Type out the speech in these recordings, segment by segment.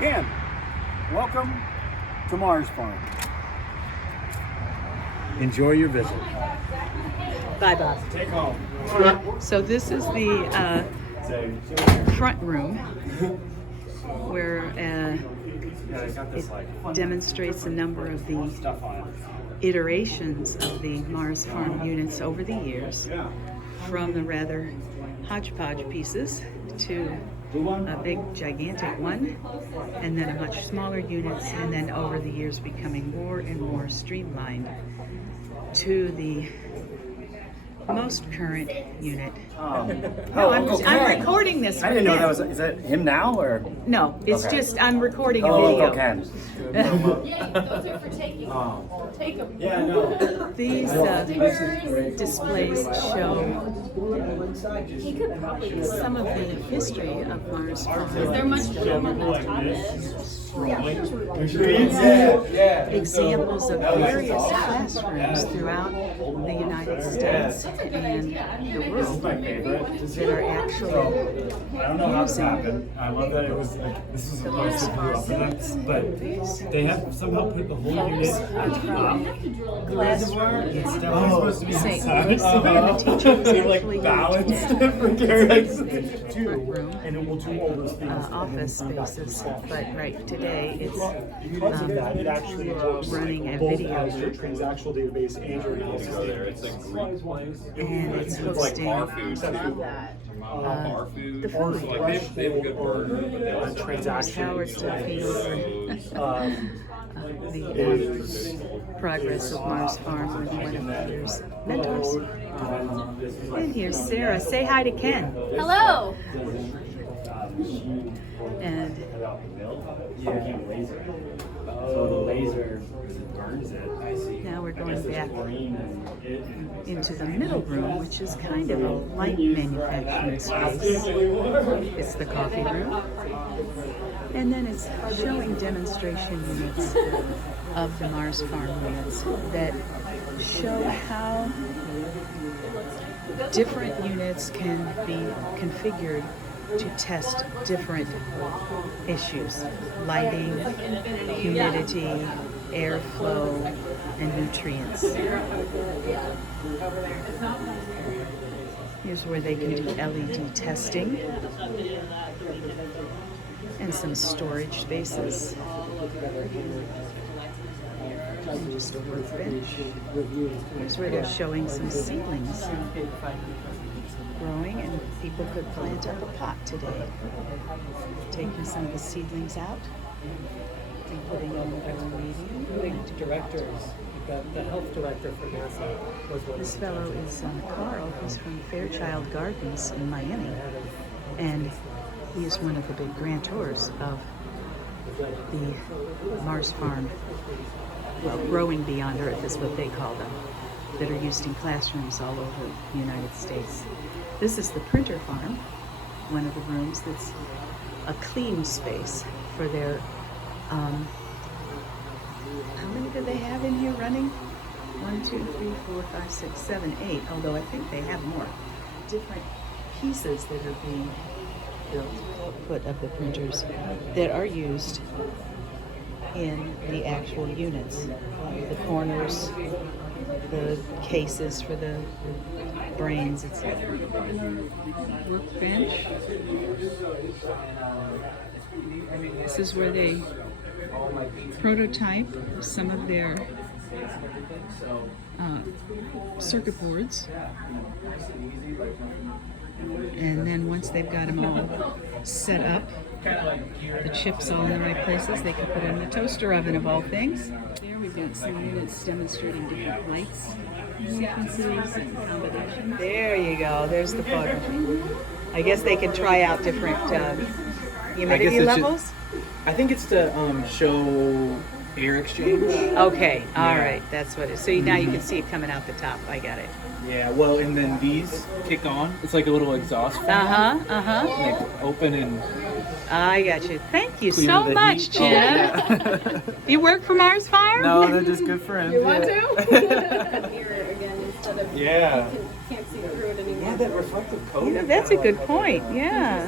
Ken, welcome to MARSfarm. Enjoy your visit. Bye, Bob. Take home. So this is the front room where it demonstrates a number of the iterations of the MARSfarm units over the years, from the rather hodgepodge pieces to a big gigantic one, and then a much smaller units, and then over the years becoming more and more streamlined to the most current unit. No, I'm recording this. I didn't know that was. Is that him now or? No, it's Okay. just I'm recording a Oh, video. Ken. Yeah, those are for taking. Take them. Yeah, no. These displays show He could probably. some of the history of MARSfarm. They're much room on the top Examples of various classrooms throughout the United States and the world that are actually I don't know how this happened. I love that it was like this was supposed to be up to them, but they have somehow put the whole unit on top. classroom. It's definitely supposed to be St. inside. Louis, and the teacher was They actually like balanced used it for carrots. front room, And it will do all those things. office spaces, but right today it's Because of that, it actually works running a both video as your group, transactional database and your analysis It's a Greek place. and it's It's like hosting bar food. Bar food. the food. Like they have a good burger, but they also Howard Stuckey for the progress of MARSfarm with one of Peter's mentors. And here's Sarah. Say hi to Ken. Hello. And So the laser burns it. I see. now we're going back into the middle room, which is kind of a light manufacturing space. It's the coffee room. And then it's showing demonstration units of the MARSfarm units that show how different units can be configured to test different issues: lighting, humidity, airflow, and nutrients. Here's where they can do LED testing and some storage spaces. And just a workbench. Here's where they're showing some seedlings growing, and people could plant up a pot today. Taking some of the seedlings out and putting them in a medium. The directors, the health director for NASA was one. This fellow is Carl. He's from Fairchild Gardens in Miami, and he is one of the big grantors of the MARSfarm. Well, Growing Beyond Earth is what they call them, that are used in classrooms all over the United States. This is the printer farm, one of the rooms that's a clean space for their, how many do they have in here running? 1, 2, 3, 4, 5, 6, 7, 8, although I think they have more different pieces that are being built, output of the printers that are used in the actual units. The corners, the cases for the brains, etc. Workbench. This is where they prototype some of their circuit boards. And then once they've got them all set up, the chips all in the right places, they can put it in the toaster oven of all things. There we've got some units demonstrating different lights sequences and combinations. There you go. There's the photo. I guess they can try out different humidity levels. I think it's to show air exchange. Okay, all right, that's what it is. So now you can see it coming out the top. I got it. Yeah, well, and then these kick on. It's like a little exhaust fan. Like open and. I got you. Thank you Clear so the much, heat. Jim. You work for MARSfarm? No, they're just good friends. You want to? Mirror again instead of. Yeah. Can't see through it anymore. Yeah, that reflective coating. That's a good point. Yeah.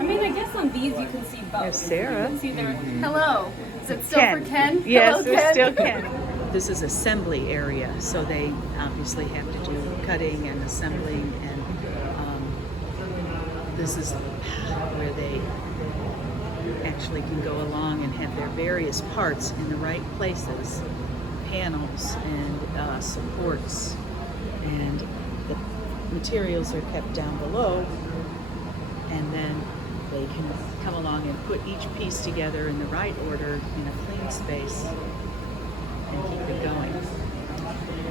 I mean, I guess on these you can see both. There's Sarah. You can see their hello. Is it still for Ken? Yes, Hello, it's Ken. still Ken. This is assembly area, so they obviously have to do cutting and assembling, and this is where they actually can go along and have their various parts in the right places, panels and supports, and the materials are kept down below, and then they can come along and put each piece together in the right order in a clean space and keep it going.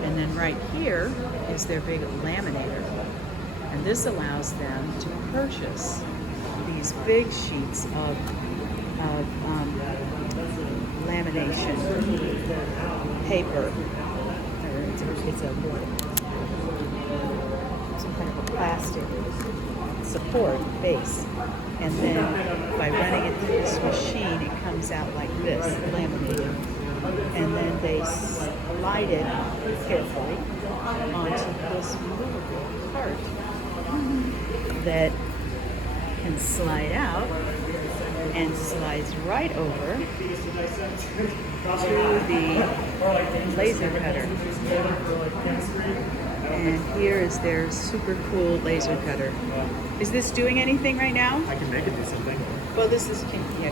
And then right here is their big laminator, and this allows them to purchase these big sheets of lamination paper. It's some kind of a plastic support base, and then by running it through this machine, it comes out like this, laminated, and then they slide it carefully onto this movable part that can slide out and slides right over to the laser cutter. And here is their super cool laser cutter. Is this doing anything right now? I can make it do something. Well, this is, can you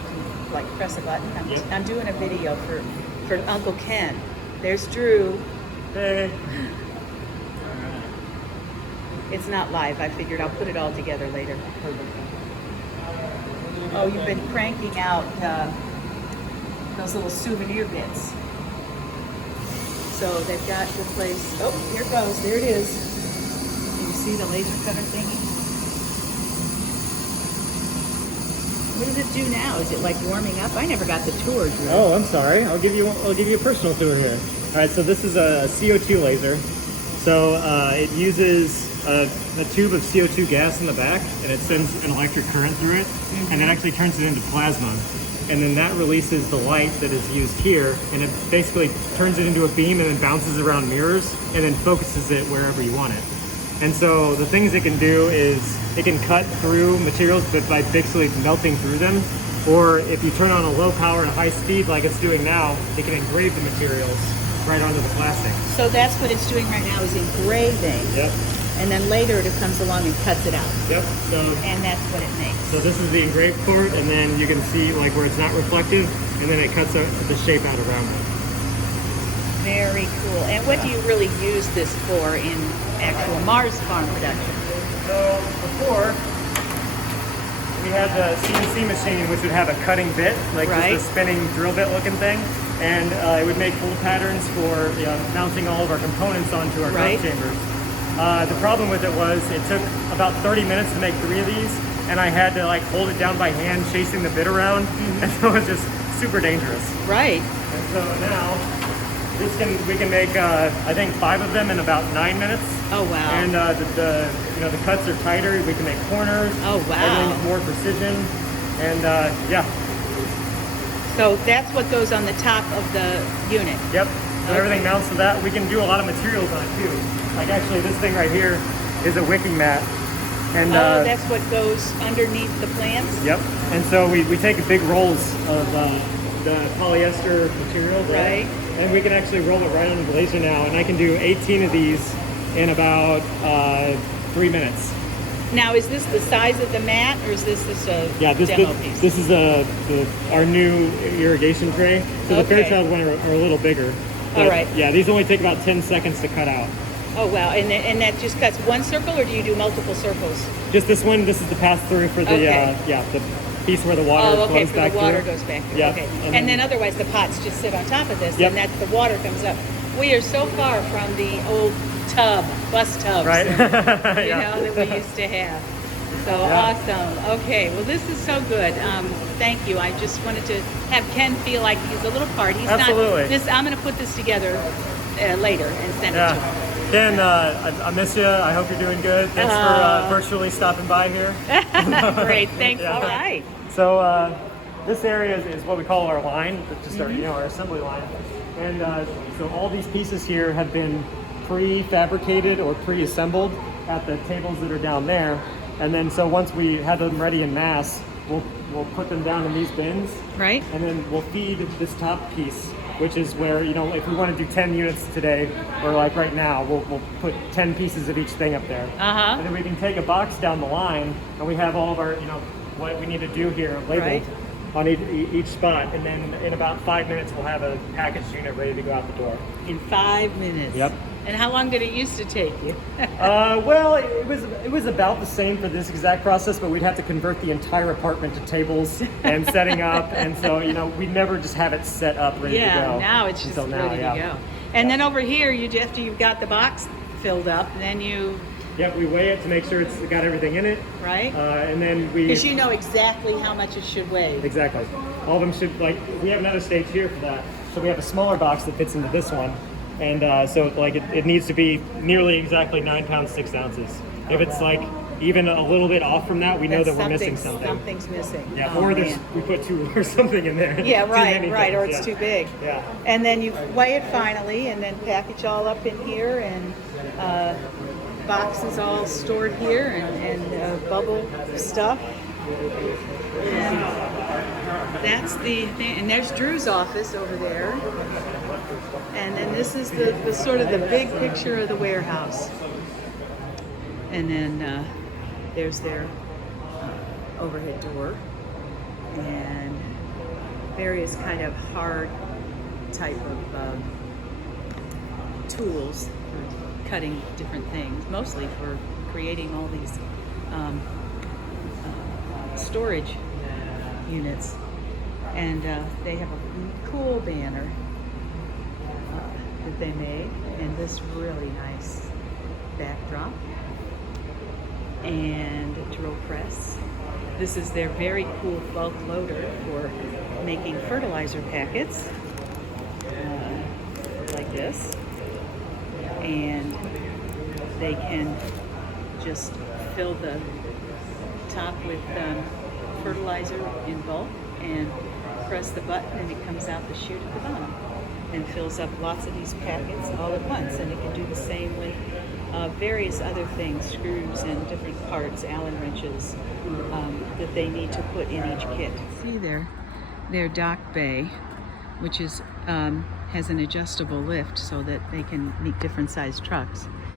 like press a button? I'm doing a video for Uncle Ken. There's Drew. Hey. It's not live. I figured I'll put it all together later. Oh, you've been cranking out those little souvenir bits. So they've got the place. Oh, here it goes. There it is. Can you see the laser cutter thingy? What does it do now? Is it like warming up? I never got the tour, Drew. Oh, I'm sorry. I'll give you a personal tour here. All right, so this is a CO2 laser. So it uses a tube of CO2 gas in the back, and it sends an electric current through it, and it actually turns it into plasma. And then that releases the light that is used here, and it basically turns it into a beam and then bounces around mirrors and then focuses it wherever you want it. And so the things it can do is it can cut through materials, but by basically melting through them. Or if you turn on a low power and high speed like it's doing now, it can engrave the materials right onto the plastic. So that's what it's doing right now, is engraving. Yep. And then later it comes along and cuts it out. Yep. So And that's what it makes. So this is the engraved part, and then you can see like where it's not reflective, and then it cuts the shape out around it. Very cool. And what do you really use this for in actual MARSfarm production? So before, we had the CNC machine, which would have a cutting bit, like Right. just a spinning drill bit looking thing, and it would make hole patterns for mounting all of our components onto our Right. growth chambers. The problem with it was it took about 30 minutes to make 3 of these, and I had to like hold it down by hand, chasing the bit around, and so it was just super dangerous. Right. And so now we can make I think 5 of them in about 9 minutes. Oh, wow. And the cuts are tighter. We can make corners. Oh, wow. Everything's more precision, and yeah. So that's what goes on the top of the unit. Yep. So Okay. everything mounts to that. We can do a lot of materials on it too. Like actually, this thing right here is a wicking mat. And That's what goes underneath the plants? Yep. And so we take big rolls of the polyester material, Right. And we can actually roll it right on the laser now. And I can do 18 of these in about 3 minutes. Now, is this the size of the mat, or is this a demo piece? This is our new irrigation tray. So the Okay. Fairchild one are a little bigger. All But, right. Yeah, these only take about 10 seconds to cut out. Oh, wow. And that just cuts one circle, or do you do multiple circles? Just this one. This is the pass through for the Okay. the piece where the water Oh, okay, flows for back the water through. goes back through. Yeah. Okay. And And then- then otherwise the pots just sit on top of this, Yep. and that's the water comes up. We are so far from the old bus tubs, Right. you Yeah. know, that we used to have. So Yeah. awesome. Okay, well, this is so good. Thank you. I just wanted to have Ken feel like he's a little part. He's Absolutely. not. This I'm going to put this together later and send it to Yeah. him. Ken, I miss you. I hope you're doing good. Thanks for virtually stopping by here. Great. Thanks. Yeah. All right. So this area is what we call our line, just our assembly line. And so all these pieces here have been pre-fabricated or pre-assembled at the tables that are down there. And then so once we have them ready in mass, we'll put them down in these bins, Right? and then we'll feed this top piece, which is where, you know, if we want to do 10 units today, or like right now, we'll put 10 pieces of each thing up there. Uh-huh. And then we can take a box down the line, and we have all of our, you know, what we need to do here labeled Right. on each spot. And then in about 5 minutes, we'll have a packaged unit ready to go out the door. In 5 minutes. Yep. And how long did it used to take you? Well, it was about the same for this exact process, but we'd have to convert the entire apartment to tables and setting up, and so, you know, we'd never just have it set up ready to Yeah, go. now it's just until now, ready yeah. to go. And then over here, after you've got the box filled up, then you, Yep, we weigh it to make sure it's got everything in it, right? and then we Because you know exactly how much it should weigh. exactly all of them should, like, we have another stage here for that, so we have a smaller box that fits into this one. And so like it needs to be nearly exactly 9 pounds 6 ounces. If it's like even a little bit off from that, we know that we're missing something. Something's missing. Yeah, Oh, or man. we put too or something in there. Yeah, Too right, many right, or things, it's yeah. too big. Yeah. And then you weigh it finally, and then package all up in here, and boxes all stored here, and bubble stuff. And that's the thing. And there's Drew's office over there. And then this is the sort of the big picture of the warehouse. And then there's their overhead door and various kind of hard type of tools for cutting different things, mostly for creating all these storage units. And they have a cool banner that they made, and this really nice backdrop and drill press. This is their very cool bulk loader for making fertilizer packets like this, and they can just fill the top with fertilizer in bulk and press the button, and it comes out the chute at the bottom and fills up lots of these packets all at once. And it can do the same with various other things, screws and different parts, Allen wrenches, that they need to put in each kit. See their dock bay, which is has an adjustable lift so that they can meet different size trucks.